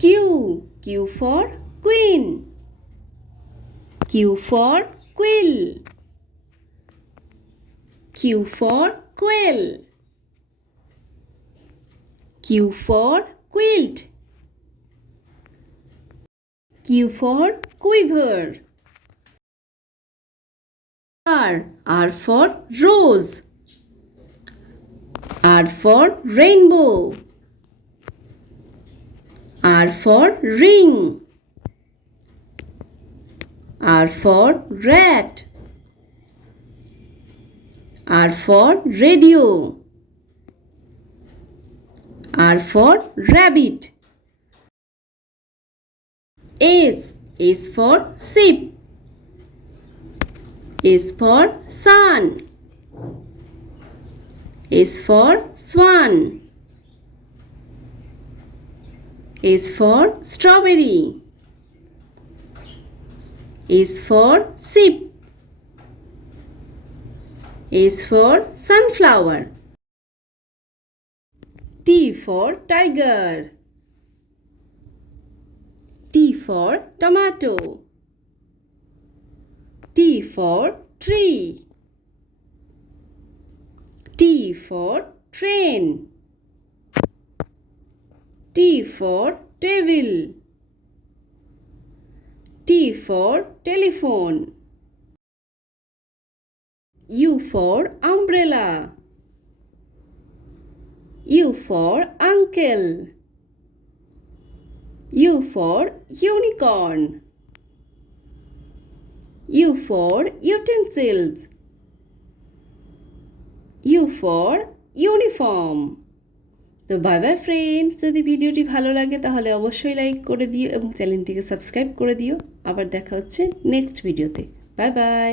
Q. Q for queen. Q for quill. Q for quill. Q for quilt. Q for quiver. R for rose. R for rainbow. R for ring. R for rat. R for radio. R for rabbit. S for ship. S for sun. S for swan. S for strawberry. S for sheep. S for sunflower. T for tiger. T for tomato. T for tree. T for train. T for table. T for telephone. U for umbrella. U for uncle. U for unicorn. U for utensils. U for uniform. তো bye bye friends, যদি ভিডিওটি ভালো লাগে তাহলে অবশ্যই like করে দিও এবং চ্যানেলটিকে সাবস্ক্রাইব করে দিও। আবার দেখা হচ্ছে নেক্সট ভিডিওতে। Bye bye.